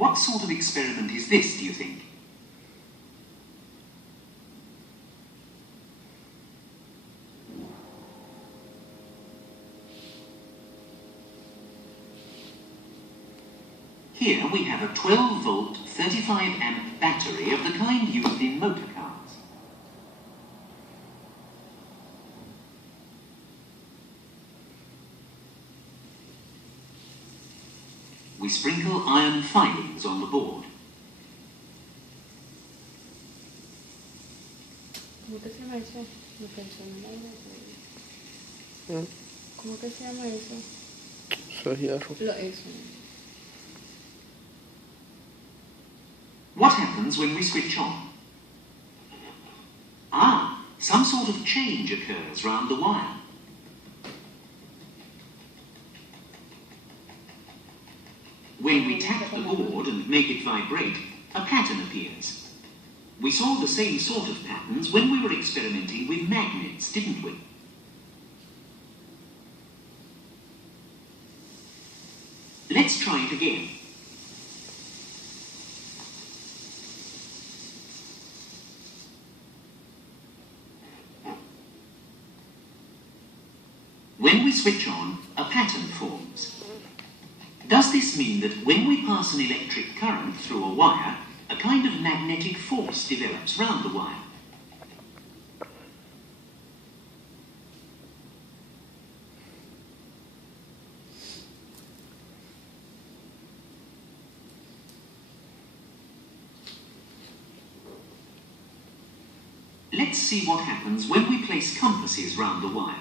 What sort of experiment is this, do you think? Here we have a 12-volt, 35-amp battery of the kind used in motor cars. We sprinkle iron filings on the board. ¿Cómo que se llama eso? No pensé en nada. ¿Cómo que se llama eso? Eso es hierro. Eso. What happens when we switch on? Ah, some sort of change occurs round the wire. When we tap the board and make it vibrate, a pattern appears. We saw the same sort of patterns when we were experimenting with magnets, didn't we? Let's try it again. When we switch on, a pattern forms. Does this mean that when we pass an electric current through a wire, a kind of magnetic force develops round the wire? Let's see what happens when we place compasses round the wire.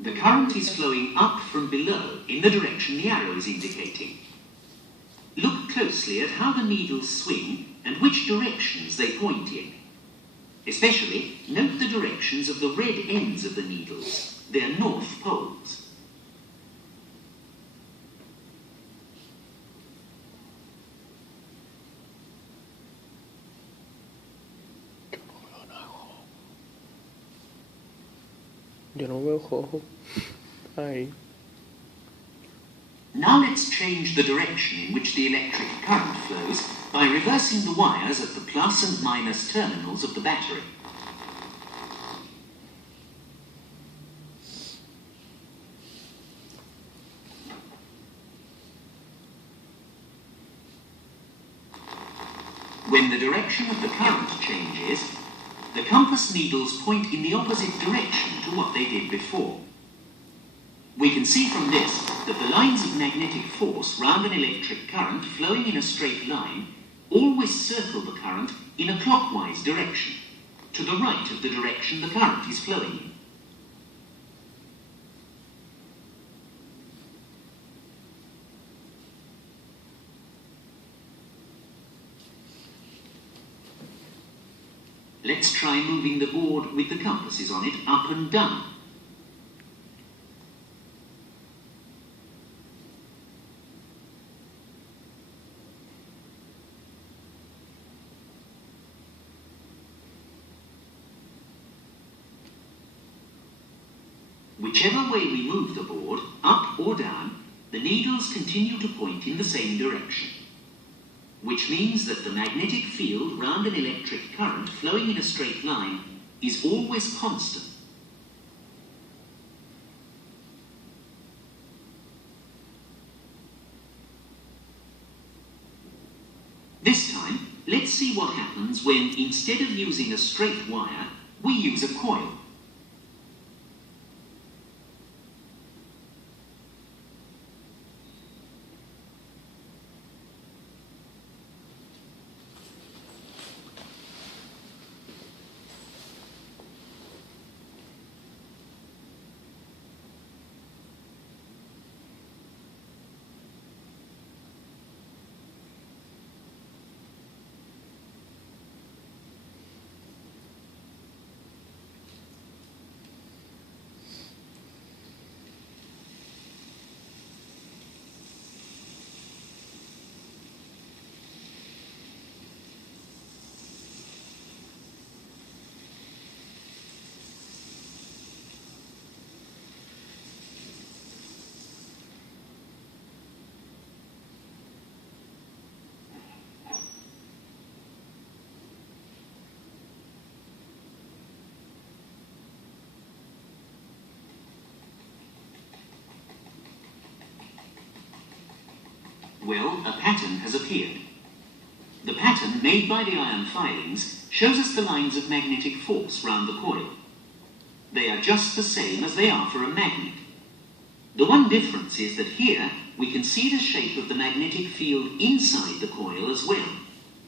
The current is flowing up from below in the direction the arrow is indicating. Look closely at how the needles swing and which directions they point in. Especially, note the directions of the red ends of the needles. They're north poles. Yo no veo ojo. Ahí. Now let's change the direction in which the electric current flows by reversing the wires at the plus and minus terminals of the battery. When the direction of the current changes, the compass needles point in the opposite direction to what they did before. We can see from this that the lines of magnetic force round an electric current flowing in a straight line always circle the current in a clockwise direction, to the right of the direction the current is flowing in. Let's try moving the board with the compasses on it up and down. Whichever way we move the board, up or down, the needles continue to point in the same direction, which means that the magnetic field round an electric current flowing in a straight line is always constant. This time, let's see what happens when, instead of using a straight wire, we use a coil. Well, a pattern has appeared. The pattern made by the iron filings shows us the lines of magnetic force round the coil. They are just the same as they are for a magnet. The one difference is that here we can see the shape of the magnetic field inside the coil as well,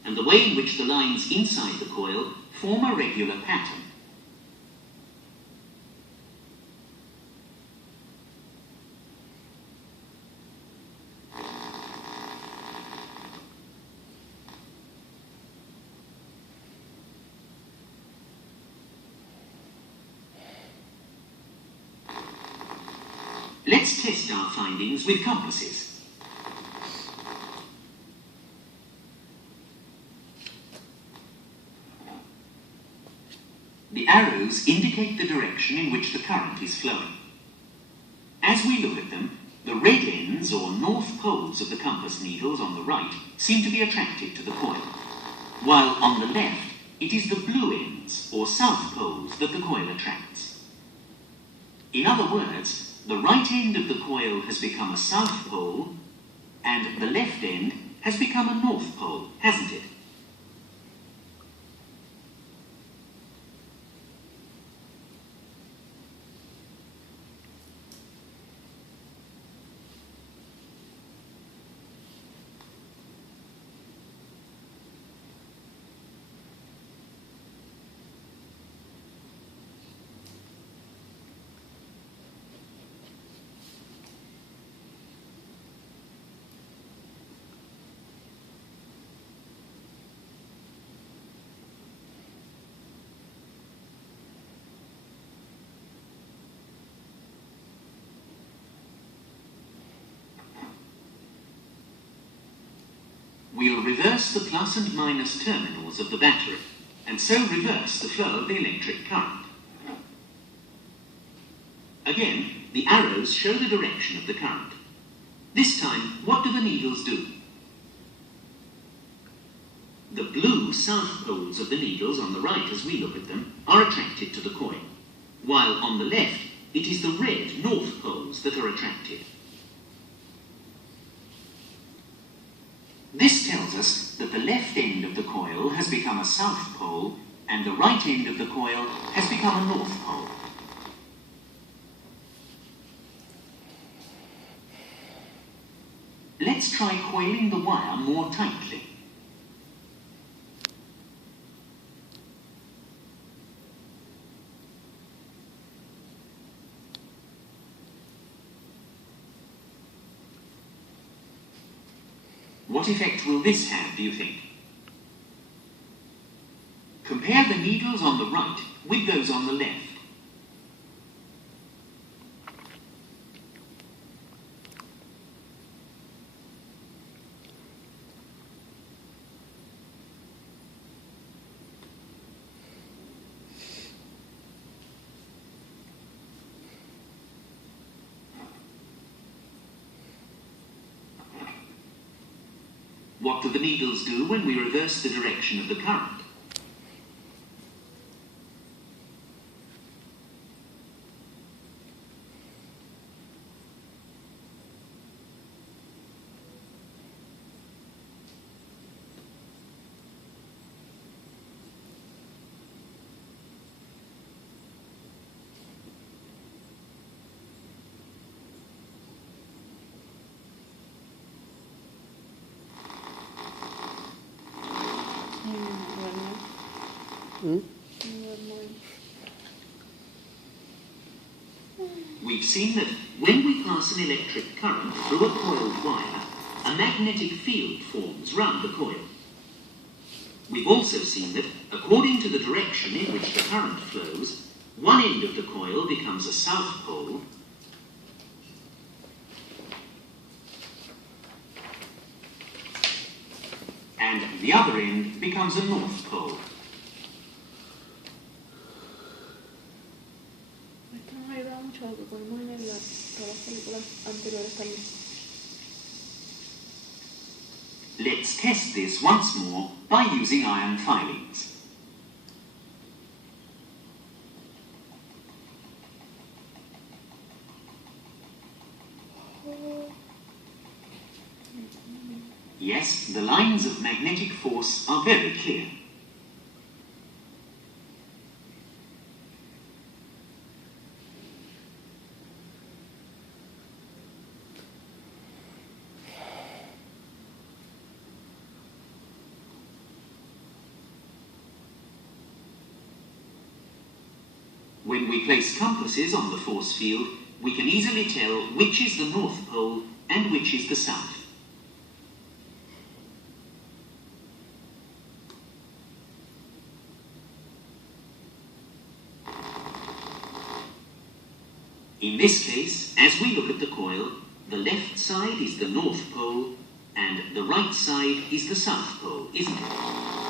and the way in which the lines inside the coil form a regular pattern. Let's test our findings with compasses. The arrows indicate the direction in which the current is flowing. As we look at them, the red ends or north poles of the compass needles on the right seem to be attracted to the coil, while on the left it is the blue ends or south poles that the coil attracts. In other words, the right end of the coil has become a south pole, and the left end has become a north pole, hasn't it? We'll reverse the plus and minus terminals of the battery, and so reverse the flow of the electric current. Again, the arrows show the direction of the current. This time, what do the needles do? The blue south poles of the needles on the right, as we look at them, are attracted to the coil, while on the left, it is the red north poles that are attracted. This tells us that the left end of the coil has become a south pole and the right end of the coil has become a north pole. Let's try coiling the wire more tightly. What effect will this have, do you think? Compare the needles on the right with those on the left. What do the needles do when we reverse the direction of the current? We've seen that when we pass an electric current through a coiled wire, a magnetic field forms round the coil. We've also seen that, according to the direction in which the current flows, one end of the coil becomes a south pole, and the other end becomes a north pole. Mucho que ponemos en todas las películas anteriores también. Let's test this once more by using iron filings. Yes, the lines of magnetic force are very clear. When we place compasses on the force field, we can easily tell which is the North Pole and which is the South. In this case, as we look at the coil, the left side is the North Pole and the right side is the South Pole, isn't it?